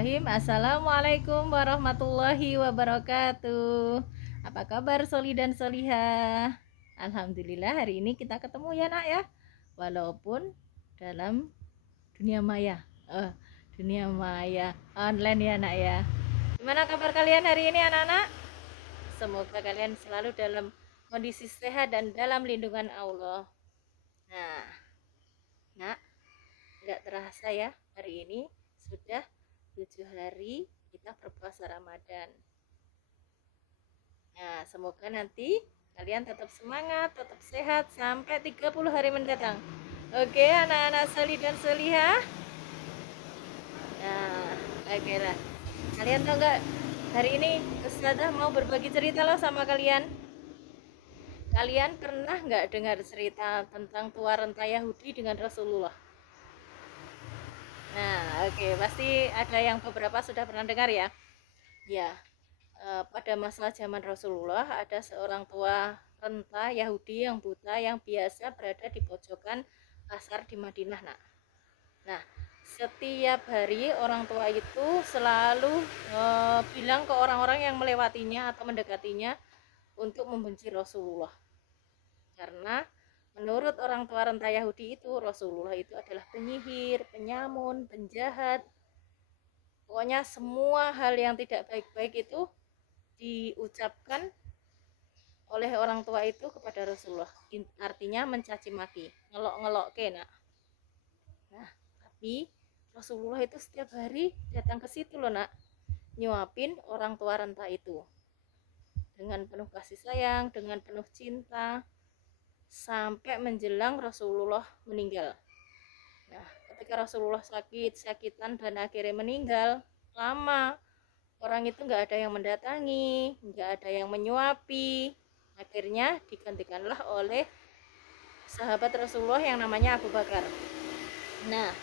Bismillahirrahmanirrahim. Assalamualaikum warahmatullahi wabarakatuh. Apa kabar Soli dan Solihah? Alhamdulillah hari ini kita ketemu ya nak ya. Walaupun dalam dunia maya dunia maya online ya nak ya. Gimana kabar kalian hari ini anak-anak? Semoga kalian selalu dalam kondisi sehat dan dalam lindungan Allah. Nah, nak, nggak terasa ya hari ini sudah 7 hari kita berpuasa Ramadan. Nah, semoga nanti kalian tetap semangat, tetap sehat sampai 30 hari mendatang. Oke, anak-anak Soli dan Solihah. Nah, oke lah. Kalian tahu nggak, hari ini Ustazah mau berbagi cerita loh sama kalian. Kalian pernah nggak dengar cerita tentang tua renta Yahudi dengan Rasulullah? Nah, oke, pasti ada yang beberapa sudah pernah dengar ya. Ya, pada masa zaman Rasulullah ada seorang tua renta Yahudi yang buta yang biasa berada di pojokan pasar di Madinah. Nah, setiap hari orang tua itu selalu bilang ke orang-orang yang melewatinya atau mendekatinya untuk membenci Rasulullah. Karena menurut orang tua renta Yahudi itu, Rasulullah itu adalah penyihir, penyamun, penjahat. Pokoknya semua hal yang tidak baik-baik itu diucapkan oleh orang tua itu kepada Rasulullah. Artinya mencaci maki, ngelok-ngelok kena. Nah, tapi Rasulullah itu setiap hari datang ke situ loh nak, nyuapin orang tua renta itu dengan penuh kasih sayang, dengan penuh cinta, sampai menjelang Rasulullah meninggal. Nah, ketika Rasulullah sakitan dan akhirnya meninggal, lama orang itu nggak ada yang mendatangi, nggak ada yang menyuapi. Akhirnya digantikanlah oleh sahabat Rasulullah yang namanya Abu Bakar. Nah,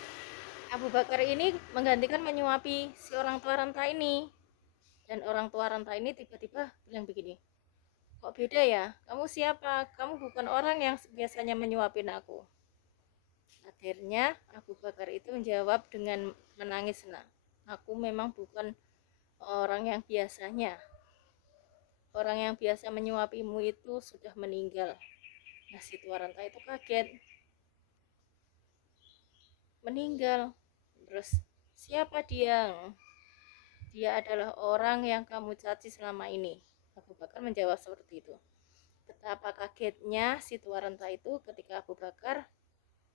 Abu Bakar ini menggantikan menyuapi si orang tua renta ini. Dan orang tua renta ini tiba-tiba bilang begini, kok beda ya? Kamu siapa? Kamu bukan orang yang biasanya menyuapin aku. Akhirnya Abu Bakar itu menjawab dengan menangis, nak, aku memang bukan orang yang biasanya. Orang yang biasa menyuapimu itu sudah meninggal. Nah, si tua renta itu kaget. Meninggal. Terus, siapa dia? Dia adalah orang yang kamu caci selama ini. Abu Bakar menjawab seperti itu. Betapa kagetnya si tua renta itu ketika Abu Bakar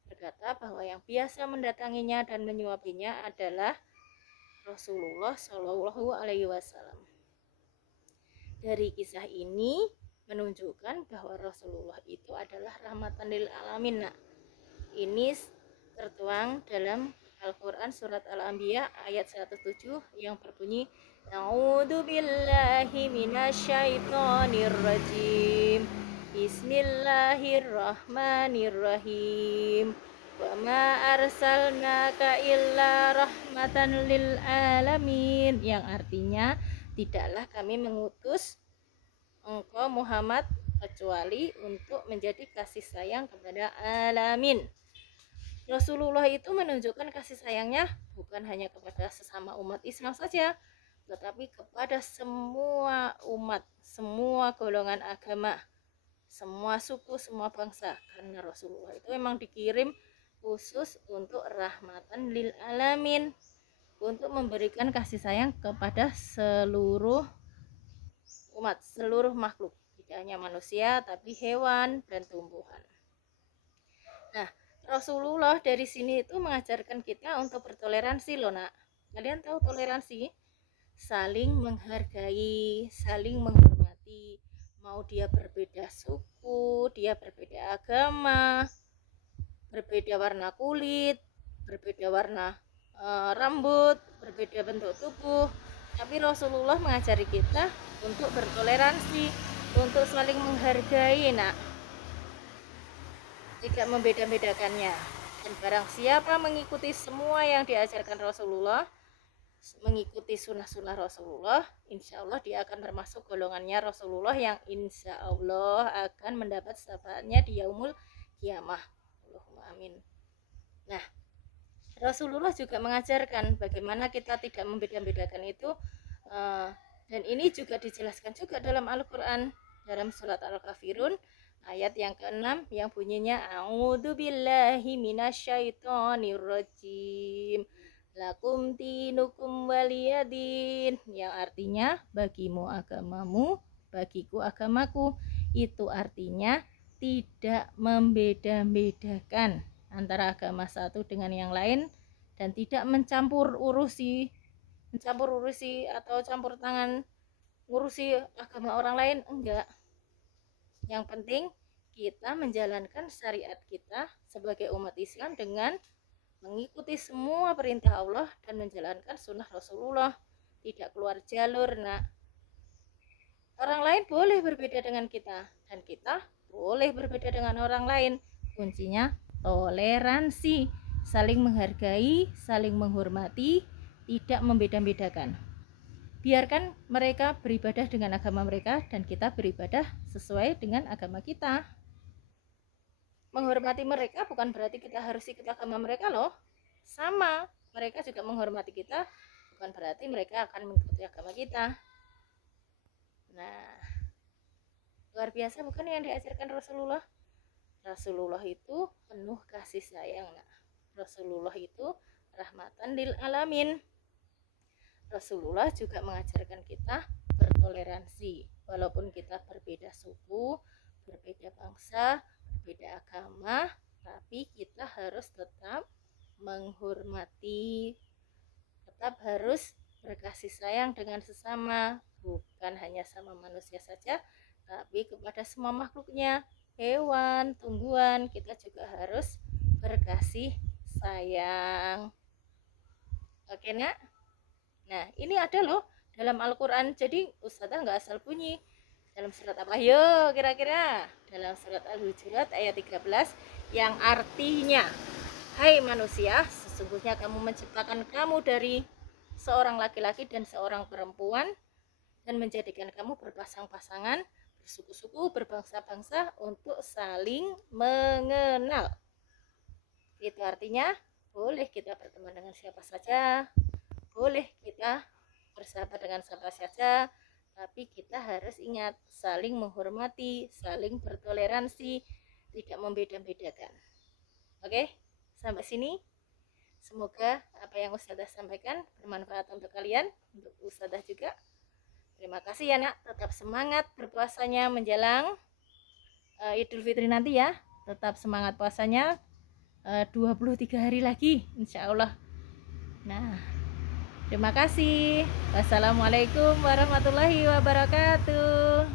berkata bahwa yang biasa mendatanginya dan menyuapinya adalah Rasulullah Shallallahu Alaihi Wasallam. Dari kisah ini menunjukkan bahwa Rasulullah itu adalah rahmatan lil alamin. Nah, ini tertuang dalam Al-Quran surat Al-Anbiya ayat 107 yang berbunyi, A'udzu billahi minasyaitonir rajim. Bismillahirrahmanirrahim. Wa ma arsalnaka illa rahmatan lil alamin, yang artinya tidaklah kami mengutus engkau Muhammad kecuali untuk menjadi kasih sayang kepada alamin. Rasulullah itu menunjukkan kasih sayangnya bukan hanya kepada sesama umat Islam saja, tetapi kepada semua umat, semua golongan agama, semua suku, semua bangsa. Karena Rasulullah itu memang dikirim khusus untuk rahmatan lil alamin, untuk memberikan kasih sayang kepada seluruh umat, seluruh makhluk, tidak hanya manusia tapi hewan dan tumbuhan. Nah, Rasulullah dari sini itu mengajarkan kita untuk bertoleransi loh nak. Kalian tahu toleransi? Saling menghargai, saling menghormati. Mau dia berbeda suku, dia berbeda agama, berbeda warna kulit, berbeda warna rambut, berbeda bentuk tubuh, tapi Rasulullah mengajari kita untuk bertoleransi, untuk saling menghargai nak, tidak membeda-bedakannya. Dan barang siapa mengikuti semua yang diajarkan Rasulullah, mengikuti sunnah-sunnah Rasulullah, insya Allah dia akan termasuk golongannya Rasulullah yang insya Allah akan mendapat syafaatnya di yaumul kiamah. Allahumma amin. Nah, Rasulullah juga mengajarkan bagaimana kita tidak membeda-bedakan itu, dan ini juga dijelaskan juga dalam Al-Quran dalam surat Al-Kafirun ayat yang ke-6 yang bunyinya a'udzubillahi minasyaitonirrajim lakum dinukum waliyadin, yang artinya bagimu agamamu, bagiku agamaku. Itu artinya tidak membeda-bedakan antara agama satu dengan yang lain dan tidak mencampur urusi atau campur tangan ngurusi agama orang lain, enggak. Yang penting kita menjalankan syariat kita sebagai umat Islam dengan mengikuti semua perintah Allah dan menjalankan sunnah Rasulullah, tidak keluar jalur. Nah, orang lain boleh berbeda dengan kita dan kita boleh berbeda dengan orang lain. Kuncinya toleransi, saling menghargai, saling menghormati, tidak membeda-bedakan. Biarkan mereka beribadah dengan agama mereka dan kita beribadah sesuai dengan agama kita. Menghormati mereka bukan berarti kita harus ikut agama mereka loh. Sama, mereka juga menghormati kita, bukan berarti mereka akan mengikuti agama kita. Nah, luar biasa bukan yang diajarkan Rasulullah? Rasulullah itu penuh kasih sayang. Nah, Rasulullah itu rahmatan lil alamin. Rasulullah juga mengajarkan kita bertoleransi, walaupun kita berbeda suku, berbeda bangsa, berbeda agama, tapi kita harus tetap menghormati, tetap harus berkasih sayang dengan sesama, bukan hanya sama manusia saja, tapi kepada semua makhluknya, hewan, tumbuhan, kita juga harus berkasih sayang. Oke nak? Nah, ini ada loh dalam Al-Quran, jadi Ustazah nggak asal bunyi. Dalam surat apa? Yo, kira-kira dalam surat Al-Hujurat ayat 13 yang artinya, hai manusia, sesungguhnya kamu menciptakan kamu dari seorang laki-laki dan seorang perempuan dan menjadikan kamu berpasang-pasangan, bersuku-suku, berbangsa-bangsa untuk saling mengenal. Itu artinya boleh kita berteman dengan siapa saja, boleh kita bersahabat dengan siapa saja, tapi kita harus ingat saling menghormati, saling bertoleransi, tidak membeda-bedakan. Oke, sampai sini. Semoga apa yang Ustazah sampaikan bermanfaat untuk kalian, untuk Ustazah juga. Terima kasih ya nak, tetap semangat berpuasanya menjelang Idul Fitri nanti ya. Tetap semangat puasanya, 23 hari lagi insya Allah. Nah, terima kasih. Wassalamualaikum warahmatullahi wabarakatuh.